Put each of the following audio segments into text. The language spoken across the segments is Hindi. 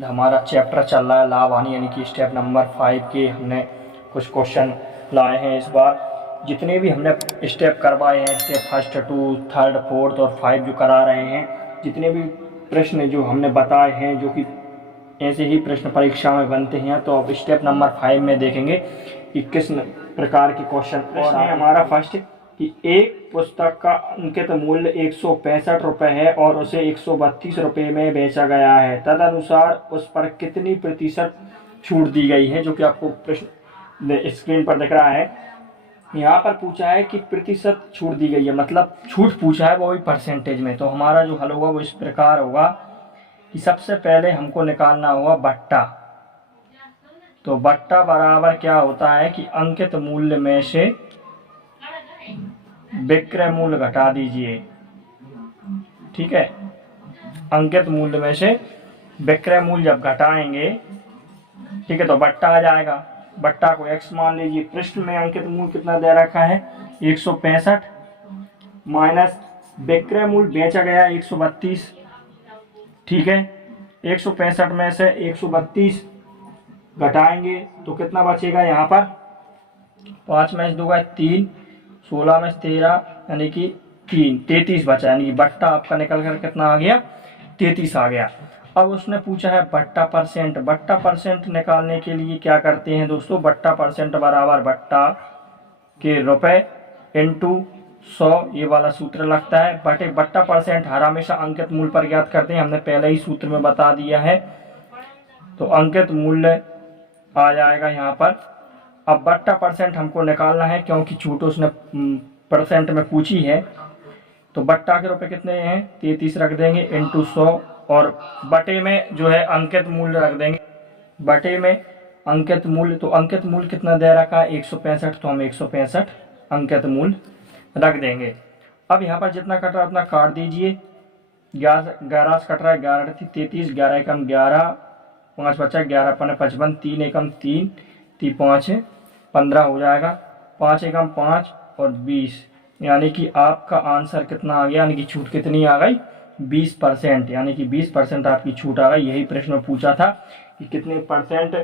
हमारा चैप्टर चल रहा है लाभ हानि यानी कि स्टेप नंबर 5 के हमने कुछ क्वेश्चन लाए हैं इस बार। जितने भी हमने स्टेप करवाए हैं, स्टेप 1, 2, 3, 4 और 5 जो करा रहे हैं, जितने भी प्रश्न जो हमने बताए हैं जो कि ऐसे ही प्रश्न परीक्षा में बनते हैं, तो अब स्टेप नंबर 5 में देखेंगे कि किस प्रकार के क्वेश्चन। और हमारा फर्स्ट कि एक पुस्तक का अंकित मूल्य 165 रुपये है और उसे 132 रुपये में बेचा गया है, तदनुसार उस पर कितनी प्रतिशत छूट दी गई है, जो कि आपको प्रश्न स्क्रीन पर दिख रहा है। यहाँ पर पूछा है कि प्रतिशत छूट दी गई है, मतलब छूट पूछा है वो भी परसेंटेज में। तो हमारा जो हल होगा वो इस प्रकार होगा कि सबसे पहले हमको निकालना होगा बट्टा। तो बट्टा बराबर क्या होता है कि अंकित मूल्य में से विक्रय मूल्य घटा दीजिए। ठीक है, अंकित मूल्य में से विक्रय मूल्य जब घटाएंगे, ठीक है, तो बट्टा आ जाएगा। बट्टा को x मान लीजिए। पृष्ठ में अंकित मूल्य कितना दे रखा है 165 माइनस विक्रय मूल्य बेचा गया 132। ठीक है, 165 में से 132 घटाएंगे तो कितना बचेगा यहाँ पर 5 में 2 है 3, 16 में 13 यानी कि 3, 33 बचा। यानी कि बट्टा आपका निकल कर कितना आ गया 33 आ गया। अब उसने पूछा है बट्टा परसेंट। बट्टा परसेंट निकालने के लिए क्या करते हैं दोस्तों, बट्टा परसेंट बराबर बट्टा के रुपए इंटू 100, ये वाला सूत्र लगता है, बटे बट्टा परसेंट हर हमेशा अंकित मूल्य पर ज्ञात करते हैं, हमने पहले ही सूत्र में बता दिया है। तो अंकित मूल्य आ जाएगा यहाँ पर। अब बट्टा परसेंट हमको निकालना है क्योंकि छूट उसने परसेंट में पूछी है। तो बट्टा के रुपए कितने हैं 33 रख देंगे इंटू 100 और बटे में जो है अंकित मूल्य रख देंगे। बटे में अंकित मूल्य, तो अंकित मूल्य कितना दे रखा है 165, तो हम 165 अंकित मूल्य रख देंगे। अब यहाँ पर जितना कट रहा है उतना काट दीजिए। 11 से कट रहा है 11 33, 11 एकम 11, 5 बचा 11 पन्ने 55, 3 एकम 3, 3 5 15 हो जाएगा, 5 एकम 5 और 20, यानी कि आपका आंसर कितना आ गया, यानी कि छूट कितनी आ गई 20%, यानी कि 20% आपकी छूट आ गई। यही प्रश्न में पूछा था कि कितने परसेंट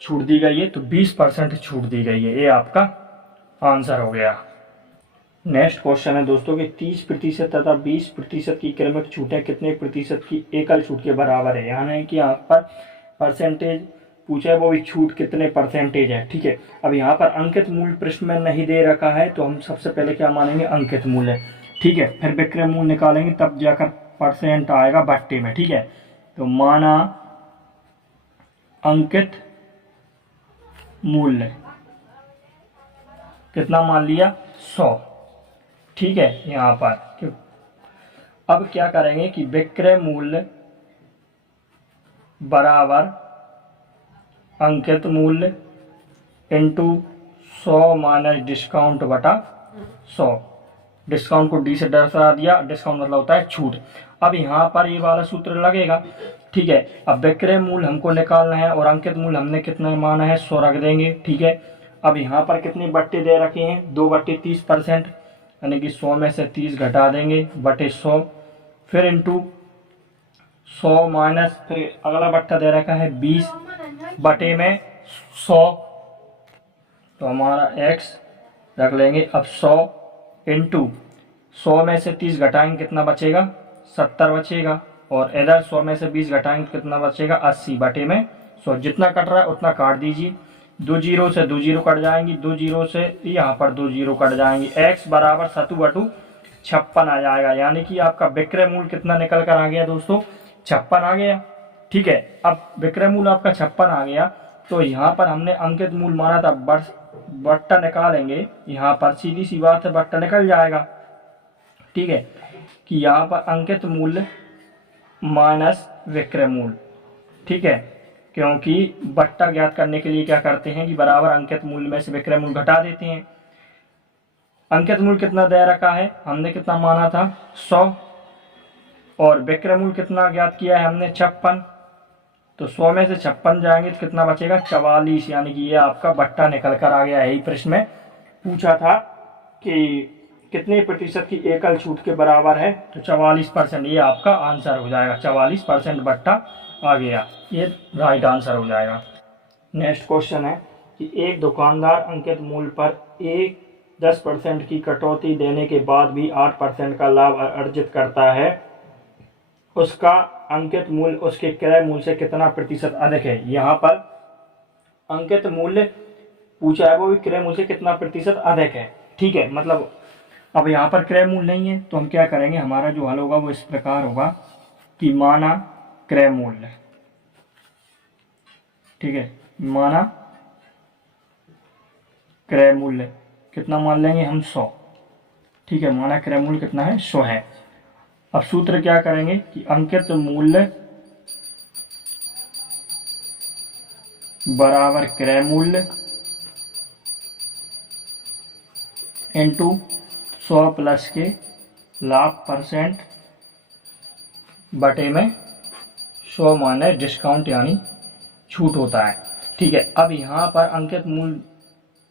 छूट दी गई है, तो 20% छूट दी गई है, ये आपका आंसर हो गया। नेक्स्ट क्वेश्चन है दोस्तों कि 30% तथा 20% की क्रमिक छूटें कितने प्रतिशत की एकल छूट के बराबर है। यानी कि यहाँ पर परसेंटेज पूछा है, वो भी छूट कितने परसेंटेज है। ठीक है, अब यहाँ पर अंकित मूल्य प्रश्न में नहीं दे रखा है, तो हम सबसे पहले क्या मानेंगे अंकित मूल्य। ठीक है, फिर विक्रय मूल्य निकालेंगे तब जाकर परसेंट आएगा बट्टे में। ठीक है, तो माना अंकित मूल्य कितना मान लिया 100। ठीक है, यहाँ पर अब क्या करेंगे कि विक्रय मूल्य बराबर अंकित मूल्य इंटू 100 माइनस डिस्काउंट बटा 100। डिस्काउंट को डी से दर्शा दिया, डिस्काउंट मतलब होता है छूट। अब यहाँ पर ये वाला सूत्र लगेगा। ठीक है, अब विक्रय मूल्य हमको निकालना है और अंकित मूल्य हमने कितना माना है 100 रख देंगे। ठीक है, अब यहाँ पर कितने बट्टे दे रखे हैं 2 बट्टे 30%, यानी कि 100 में से 30 घटा देंगे बटे 100, फिर इंटू 100 माइनस फिर अगला बट्टा दे रखा है 20 बटे में 100, तो हमारा x रख लेंगे। अब 100 इंटू 100 में से 30 घटाएंगे कितना बचेगा 70 बचेगा, और इधर 100 में से 20 घटाएंगे कितना बचेगा 80 बटे में 100। जितना कट रहा है उतना काट दीजिए। 2 जीरो से 2 जीरो कट जाएंगी, 2 जीरो से यहाँ पर 2 जीरो कट जाएंगी। x बराबर 7/56 आ जाएगा, यानी कि आपका विक्रय मूल्य कितना निकल कर आ गया दोस्तों 56 आ गया। ठीक है, अब विक्रय मूल्य आपका 56 आ गया, तो यहाँ पर हमने अंकित मूल्य माना था, बट्टा निकालेंगे। यहाँ पर सीधी सी बात है बट्टा निकल जाएगा। ठीक है, कि यहाँ पर अंकित मूल्य माइनस विक्रय मूल्य। ठीक है, क्योंकि बट्टा ज्ञात करने के लिए क्या करते हैं कि बराबर अंकित मूल्य में से विक्रय मूल्य घटा देते हैं। अंकित मूल्य कितना दे रखा है, हमने कितना माना था 100, और विक्रय मूल्य कितना ज्ञात किया है हमने 56, तो 100 में से 56 जाएंगे तो कितना बचेगा 44, यानी कि ये आपका बट्टा निकल कर आ गया। यही प्रश्न में पूछा था कि कितने प्रतिशत की एकल छूट के बराबर है, तो 44%, ये आपका आंसर हो जाएगा। 44% बट्टा आ गया, ये राइट आंसर हो जाएगा। नेक्स्ट क्वेश्चन है कि एक दुकानदार अंकित मूल्य पर 10% की कटौती देने के बाद भी 8% का लाभ अर्जित करता है, उसका अंकित मूल्य उसके क्रय मूल्य से कितना प्रतिशत अधिक है। यहाँ पर अंकित मूल्य पूछा है, वो भी क्रय मूल्य से कितना प्रतिशत अधिक है। ठीक है, मतलब अब यहाँ पर क्रय मूल्य नहीं है तो हम क्या करेंगे, हमारा जो हल होगा वो इस प्रकार होगा कि माना क्रय मूल्य, ठीक है, माना क्रय मूल्य कितना मान लेंगे हम 100। ठीक है, माना क्रय मूल्य कितना है 100 है। अब सूत्र क्या करेंगे कि अंकित मूल्य बराबर क्रय मूल्य इंटू 100 प्लस के लाभ परसेंट बटे में 100 माने डिस्काउंट यानी छूट होता है। ठीक है, अब यहाँ पर अंकित मूल्य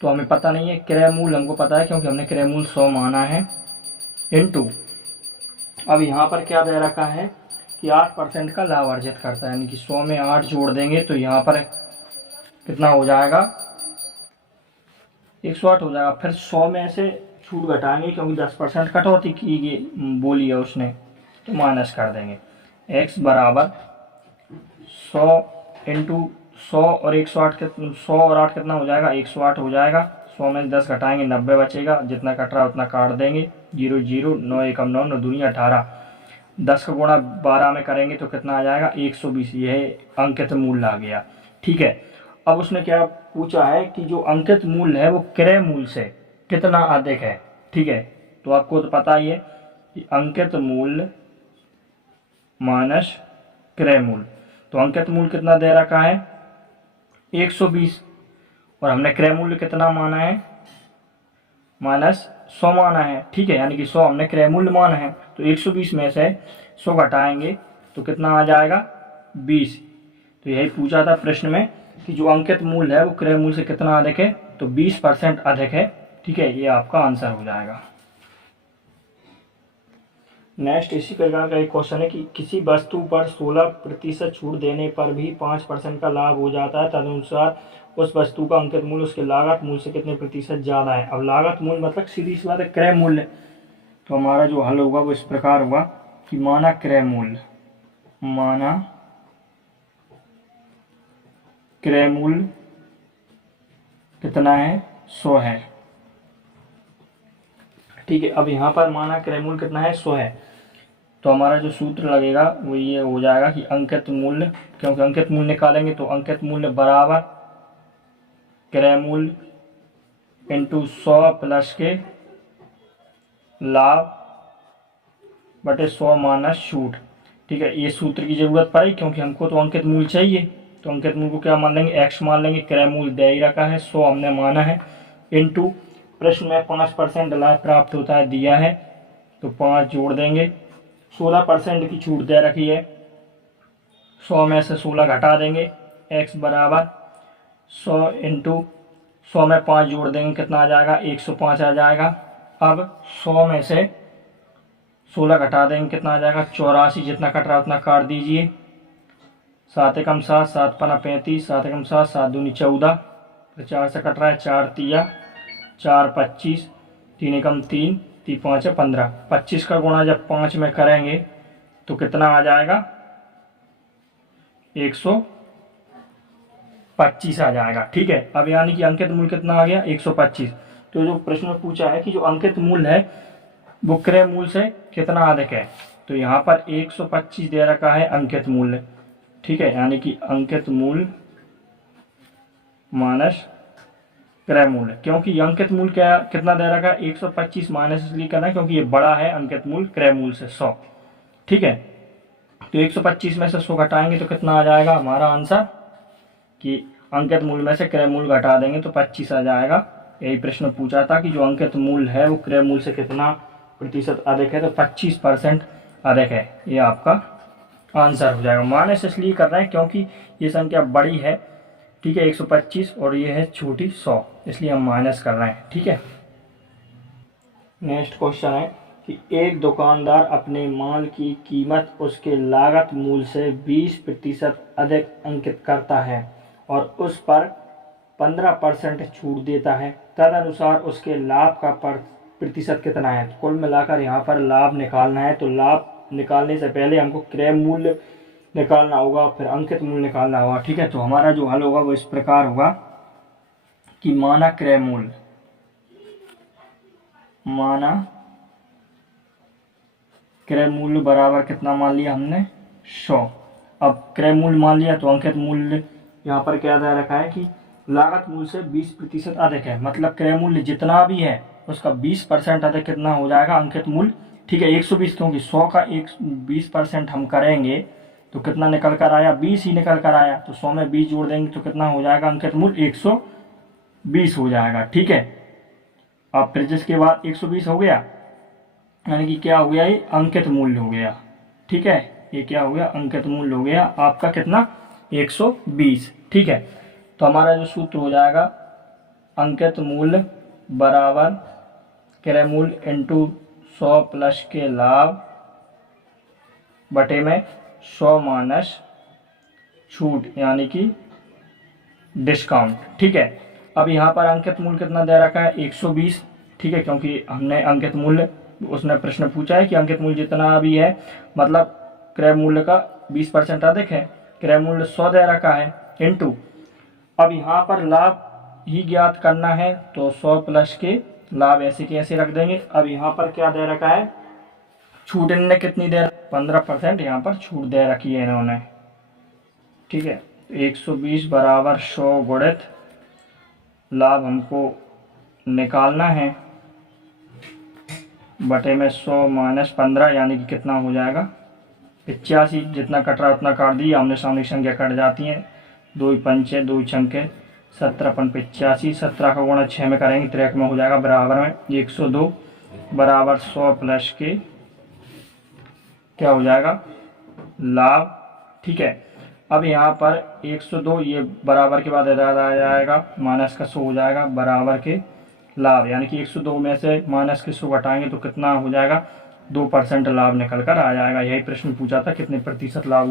तो हमें पता नहीं है, क्रय मूल्य हमको पता है क्योंकि हमने क्रय मूल्य 100 माना है, इंटू अब यहाँ पर क्या दे रखा है कि 8% का लाभ अर्जित करता है, यानी कि 100 में 8 जोड़ देंगे तो यहाँ पर कितना हो जाएगा 108 हो जाएगा। फिर 100 में से छूट घटाएंगे क्योंकि 10% कटौती की बोली है उसने, तो माइनस कर देंगे। x बराबर 100 इंटू 100 और 108 100 और 8 कितना हो जाएगा 108 हो जाएगा। 100 में 10 घटाएंगे 90 बचेगा, जितना कट रहा है उतना काट देंगे। 0 0 9 एकम 9 9 दूनी 18, 10 का गुणा 12 में करेंगे तो कितना आ जाएगा 120। यह अंकित मूल्य आ गया। ठीक है, अब उसने क्या पूछा है कि जो अंकित मूल्य है वो क्रय मूल्य से कितना अधिक है। ठीक है, तो आपको तो पता ही है कि अंकित मूल्य माइनस क्रय मूल्य, तो अंकित मूल्य कितना दे रखा है 120 और हमने क्रय मूल्य कितना माना है माइनस 100 माना है। ठीक है, यानी कि 100 हमने क्रय मूल्य माना है, तो 120 में से 100 घटाएंगे तो कितना आ जाएगा 20। तो यही पूछा था प्रश्न में कि जो अंकित मूल्य है वो क्रय मूल्य से कितना अधिक है, तो 20% अधिक है। ठीक है, ये आपका आंसर हो जाएगा। नेक्स्ट इसी प्रकार का एक क्वेश्चन है कि किसी वस्तु पर 16% छूट देने पर भी 5% का लाभ हो जाता है, तदनुसार उस वस्तु का अंकित मूल्य उसके लागत मूल्य से कितने प्रतिशत ज़्यादा है। अब लागत मूल्य मतलब सीधी सी बात है क्रय मूल्य, तो हमारा जो हल होगा वो इस प्रकार होगा कि माना क्रय मूल्य, माना क्रय मूल्य कितना है 100 है। ठीक है, अब यहाँ पर माना क्रय मूल्य कितना है 100 है, तो हमारा जो सूत्र लगेगा वो ये हो जाएगा कि अंकित मूल्य, क्योंकि अंकित मूल्य निकालेंगे तो अंकित मूल्य बराबर क्रय मूल्य इंटू 100 प्लस के लाभ बटे 100 माइनस छूट। ठीक है, ये सूत्र की जरूरत पड़ी क्योंकि हमको तो अंकित मूल्य चाहिए, तो अंकित मूल्य को क्या मान लेंगे x मान लेंगे, क्रय मूल्य दे ही रखा है 100 हमने माना है, इंटू प्रश्न में 5% लाभ प्राप्त होता है दिया है तो 5 जोड़ देंगे। 16% की छूट दे रखी है, 100 में से 16 घटा देंगे, x बराबर 100 इंटू 100 में 5 जोड़ देंगे कितना आ जाएगा 105 आ जाएगा। अब 100 में से 16 घटा देंगे कितना आ जाएगा 84, जितना कट रहा है उतना काट दीजिए। 7 एकम 7, 7 पना 35, 7 एकम 7, 7 दूनी 14, 4 से कट रहा है 4 तिया 4 25, 3 एकम 3, 3 5 15। 25 का गुणा जब 5 में करेंगे तो कितना आ जाएगा 125 आ जाएगा। ठीक है, अब यानी कि अंकित मूल्य कितना आ गया 125। तो जो प्रश्न में पूछा है कि जो अंकित मूल्य है वो क्रय मूल्य से कितना अधिक है, तो यहाँ पर 125 दे रखा है अंकित मूल्य। ठीक है, यानी कि अंकित मूल्य माइनस क्रय मूल्य, क्योंकि अंकित मूल्य क्या कितना दे रखा है 125 माइनस इसलिए करना है क्योंकि ये बड़ा है अंकित मूल्य क्रय मूल्य से 100। ठीक है, तो 125 में से 100 घटाएंगे तो कितना आ जाएगा हमारा आंसर कि अंकित मूल्य में से क्रय मूल्य घटा देंगे तो 25 आ जाएगा। यही प्रश्न पूछा था कि जो अंकित मूल्य है वो क्रय मूल्य से कितना प्रतिशत अधिक है, तो 25% अधिक है, ये आपका आंसर हो जाएगा। माइनस इसलिए कर रहे हैं क्योंकि ये संख्या बड़ी है, ठीक है 125, और ये है छोटी 100, इसलिए हम माइनस कर रहे हैं। ठीक है, नेक्स्ट क्वेश्चन है कि एक दुकानदार अपने माल की कीमत उसके लागत मूल्य से 20% अधिक अंकित करता है और उस पर 15% छूट देता है। तदनुसार उसके लाभ का प्रतिशत कितना है। कुल मिलाकर यहाँ पर लाभ निकालना है, तो लाभ निकालने से पहले हमको क्रय मूल्य निकालना होगा, फिर अंकित मूल्य निकालना होगा। ठीक है, तो हमारा जो हल होगा वो इस प्रकार होगा कि माना क्रय मूल्य बराबर कितना मान लिया हमने 100। अब क्रय मूल्य मान लिया तो अंकित मूल्य यहाँ पर क्या दे रखा है कि लागत मूल्य से 20% अधिक है, मतलब क्रय मूल्य जितना भी है उसका 20% अधिक कितना हो जाएगा अंकित मूल्य। ठीक है, 120, क्योंकि 100 का 20% हम करेंगे तो कितना निकल कर आया, 20 ही निकल कर आया। तो 100 में 20 जोड़ देंगे तो कितना हो जाएगा अंकित मूल्य 120 हो जाएगा। ठीक है, अब फिर जिसके बाद 120 हो गया, यानी कि क्या हो गया, ये अंकित मूल्य हो गया। ठीक है, ये क्या हो गया, अंकित मूल्य हो गया आपका कितना 120। ठीक है, तो हमारा जो सूत्र हो जाएगा अंकित मूल्य बराबर क्रय मूल्य इंटू 100 प्लस के लाभ बटे में 100 माइनस छूट यानी कि डिस्काउंट। ठीक है, अब यहाँ पर अंकित मूल्य कितना दे रखा है 120। ठीक है, क्योंकि हमने अंकित मूल्य, उसने प्रश्न पूछा है कि अंकित मूल्य जितना भी है मतलब क्रय मूल्य का 20% अधिक है, क्रय मूल्य 100 दे रखा है इंटू, अब यहाँ पर लाभ ही ज्ञात करना है तो 100 प्लस के लाभ ऐसे के ऐसे रख देंगे। अब यहाँ पर क्या दे रखा है, छूट इन्होंने कितनी दे, 15% यहाँ पर छूट दे रखी है इन्होंने। ठीक है, 120 बराबर 100 गुणित लाभ हमको निकालना है बटे में 100 माइनस 15 यानी कि कितना हो जाएगा 85। जितना कट रहा उतना काट दिया, आमने सामने संख्या कट जाती हैं, 2 पंचे 2 छंके 17 पन 85, 17 का गुणा 6 में करेंगे 3 में हो जाएगा बराबर में 102 बराबर 100 प्लस के क्या हो जाएगा लाभ। ठीक है, अब यहाँ पर 102 ये बराबर के बाद आ जाएगा माइनस का 100 हो जाएगा बराबर के लाभ, यानी कि 102 में से माइनस के 100 घटाएंगे तो कितना हो जाएगा 2% लाभ निकल कर आ जाएगा। यही प्रश्न पूछा था कितने प्रतिशत लाभ हुआ।